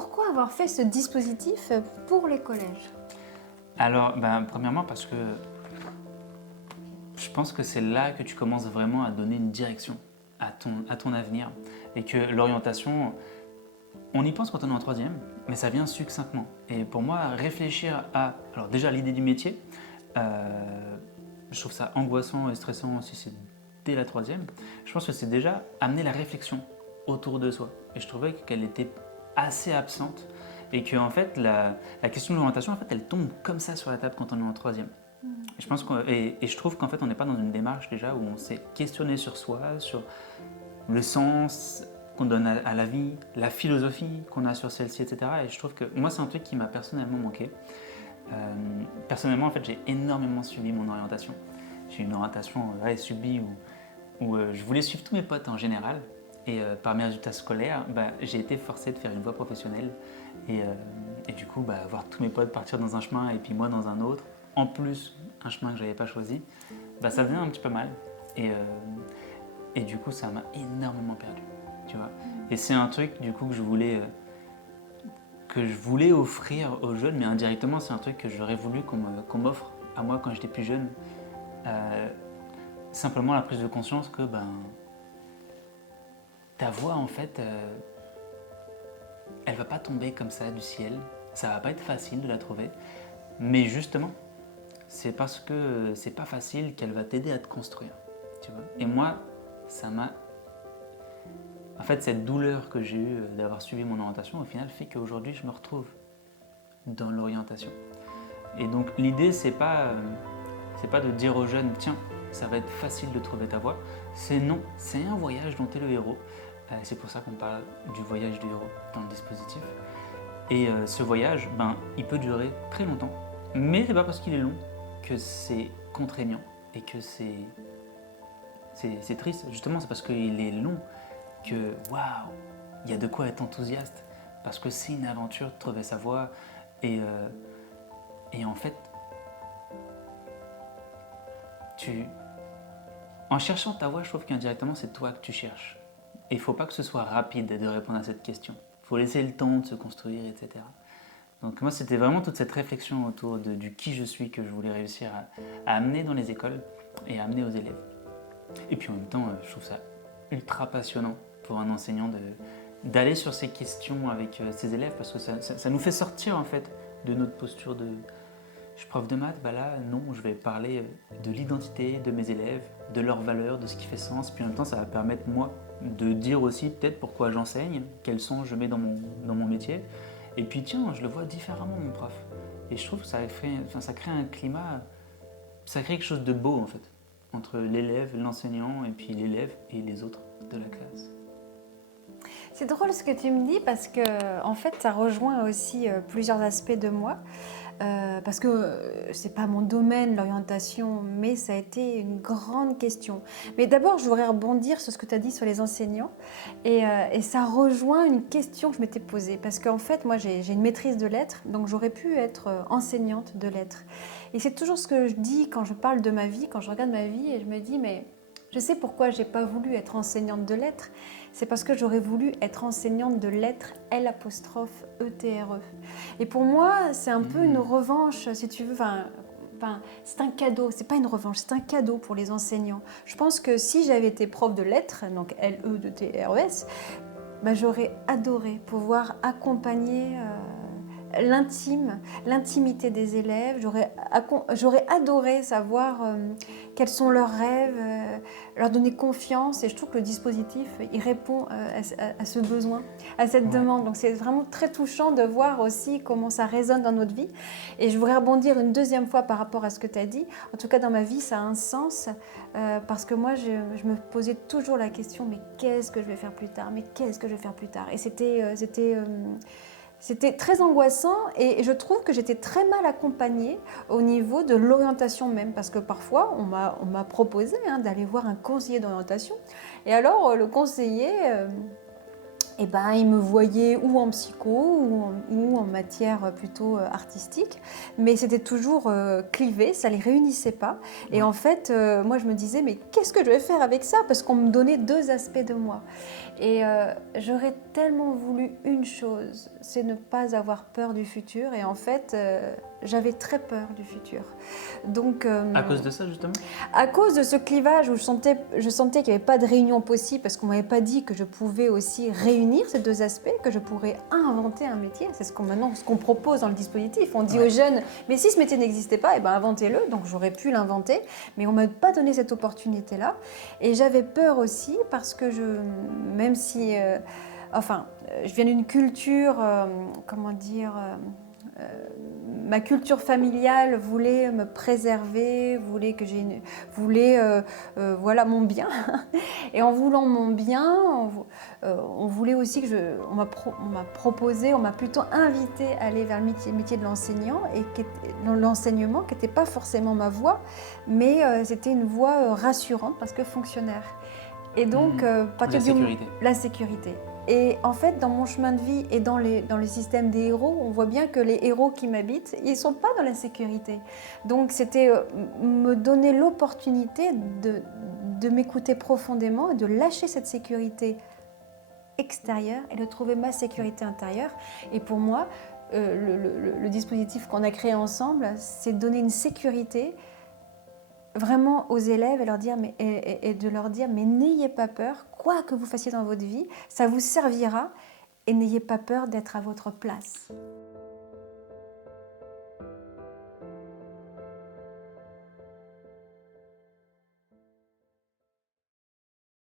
pourquoi avoir fait ce dispositif pour les collèges? Alors, premièrement parce que je pense que c'est là que tu commences vraiment à donner une direction à ton avenir et que l'orientation, on y pense quand on est en troisième, mais ça vient succinctement. Et pour moi, réfléchir à, alors déjà l'idée du métier, je trouve ça angoissant et stressant si c'est dès la troisième. Je pense que c'est déjà amener la réflexion autour de soi. Et je trouvais qu'elle était assez absente et que en fait la question de l'orientation, en fait, elle tombe comme ça sur la table quand on est en troisième. Et je trouve qu'en fait, on n'est pas dans une démarche déjà où on s'est questionné sur soi, sur le sens qu'on donne à la vie, la philosophie qu'on a sur celle-ci, etc. Et je trouve que moi, c'est un truc qui m'a personnellement manqué. Personnellement, en fait, j'ai énormément suivi mon orientation. J'ai eu une orientation subie où je voulais suivre tous mes potes en général. Et par mes résultats scolaires, j'ai été forcé de faire une voie professionnelle. Et, euh, et du coup, voir tous mes potes partir dans un chemin et puis moi dans un autre, en plus un chemin que je n'avais pas choisi, ça faisait un petit peu mal. Et, euh, et du coup, ça m'a énormément perdu. Tu vois. Et c'est un truc du coup que je voulais offrir aux jeunes, mais indirectement, c'est un truc que j'aurais voulu qu'on m'offre à moi quand j'étais plus jeune. Euh, Simplement la prise de conscience que ta voix, en fait, elle va pas tomber comme ça du ciel. Ça va pas être facile de la trouver. Mais justement, c'est parce que c'est pas facile qu'elle va t'aider à te construire. Tu vois. Et moi, ça m'a. En fait, cette douleur que j'ai eue d'avoir suivi mon orientation, au final, fait qu'aujourd'hui, je me retrouve dans l'orientation. Et donc, l'idée, c'est pas de dire aux jeunes, tiens, ça va être facile de trouver ta voie. C'est non, c'est un voyage dont tu es le héros. C'est pour ça qu'on parle du voyage du héros dans le dispositif. Et ce voyage, il peut durer très longtemps. Mais c'est pas parce qu'il est long que c'est contraignant et que c'est triste. Justement, c'est parce qu'il est long que, waouh, il y a de quoi être enthousiaste. Parce que c'est une aventure de trouver sa voie. Et, euh, et en fait, en cherchant ta voie, je trouve qu'indirectement, c'est toi que tu cherches. Et il ne faut pas que ce soit rapide de répondre à cette question. Il faut laisser le temps de se construire, etc. Donc moi, c'était vraiment toute cette réflexion autour du qui je suis que je voulais réussir à amener dans les écoles et à amener aux élèves. Et puis en même temps, je trouve ça ultra passionnant pour un enseignant d'aller sur ces questions avec ses élèves parce que ça nous fait sortir en fait de notre posture de je suis prof de maths, là non, je vais parler de l'identité de mes élèves, de leurs valeurs, de ce qui fait sens, puis en même temps ça va permettre moi de dire aussi peut-être pourquoi j'enseigne, quel sens je mets dans mon métier, et puis tiens, je le vois différemment mon prof. Et je trouve que ça crée un climat, ça crée quelque chose de beau en fait, entre l'élève, l'enseignant, et puis l'élève et les autres de la classe. C'est drôle ce que tu me dis parce que en fait ça rejoint aussi plusieurs aspects de moi. Parce que c'est pas mon domaine l'orientation, mais ça a été une grande question. Mais d'abord, je voudrais rebondir sur ce que tu as dit sur les enseignants, et ça rejoint une question que je m'étais posée. Parce qu'en fait, moi, j'ai une maîtrise de lettres, donc j'aurais pu être enseignante de lettres. Et c'est toujours ce que je dis quand je parle de ma vie, quand je regarde ma vie, et je me dis, mais je sais pourquoi j'ai pas voulu être enseignante de lettres. C'est parce que j'aurais voulu être enseignante de lettres L''ETRE. Et pour moi, c'est un peu une revanche, si tu veux. C'est un cadeau, c'est pas une revanche, c'est un cadeau pour les enseignants. Je pense que si j'avais été prof de lettres, donc L-E-T-R-E-S, j'aurais adoré pouvoir accompagner l'intimité des élèves. J'aurais adoré savoir quels sont leurs rêves, leur donner confiance. Et je trouve que le dispositif, il répond à ce besoin, à cette demande. Donc c'est vraiment très touchant de voir aussi comment ça résonne dans notre vie. Et je voudrais rebondir une deuxième fois par rapport à ce que tu as dit. En tout cas, dans ma vie, ça a un sens. Parce que moi, je me posais toujours la question, mais qu'est-ce que je vais faire plus tard? Mais qu'est-ce que je vais faire plus tard? Et c'était très angoissant et je trouve que j'étais très mal accompagnée au niveau de l'orientation même, parce que parfois on m'a proposé d'aller voir un conseiller d'orientation. Et alors le conseiller, et ben, ils me voyaient ou en psycho ou en matière plutôt artistique, mais c'était toujours clivé, ça les réunissait pas. Et Ouais. en fait, moi je me disais, mais qu'est-ce que je vais faire avec ça? Parce qu'on me donnait deux aspects de moi. Et j'aurais tellement voulu une chose, c'est ne pas avoir peur du futur. Et en fait, j'avais très peur du futur. Donc, À cause de ça, justement? à cause de ce clivage où je sentais qu'il n'y avait pas de réunion possible, parce qu'on ne m'avait pas dit que je pouvais aussi réunir ces deux aspects, que je pourrais inventer un métier. C'est ce qu'on propose dans le dispositif. On dit Ouais. aux jeunes, mais si ce métier n'existait pas, eh ben inventez-le. Donc j'aurais pu l'inventer, mais on ne m'a pas donné cette opportunité-là. Et j'avais peur aussi parce que même si, je viens d'une culture, comment dire. Ma culture familiale voulait me préserver, voulait voilà, mon bien. Et en voulant mon bien, on voulait aussi on m'a proposé, on m'a plutôt invité à aller vers le métier de l'enseignant et l'enseignement qui n'était pas forcément ma voie, mais c'était une voie rassurante parce que fonctionnaire. Et donc, La sécurité. La sécurité. Et en fait, dans mon chemin de vie et dans le système des héros, on voit bien que les héros qui m'habitent, ils ne sont pas dans la sécurité. Donc, c'était me donner l'opportunité de m'écouter profondément, de lâcher cette sécurité extérieure et de trouver ma sécurité intérieure. Et pour moi, le dispositif qu'on a créé ensemble, c'est de donner une sécurité vraiment aux élèves et de leur dire mais n'ayez pas peur, quoi que vous fassiez dans votre vie, ça vous servira et n'ayez pas peur d'être à votre place.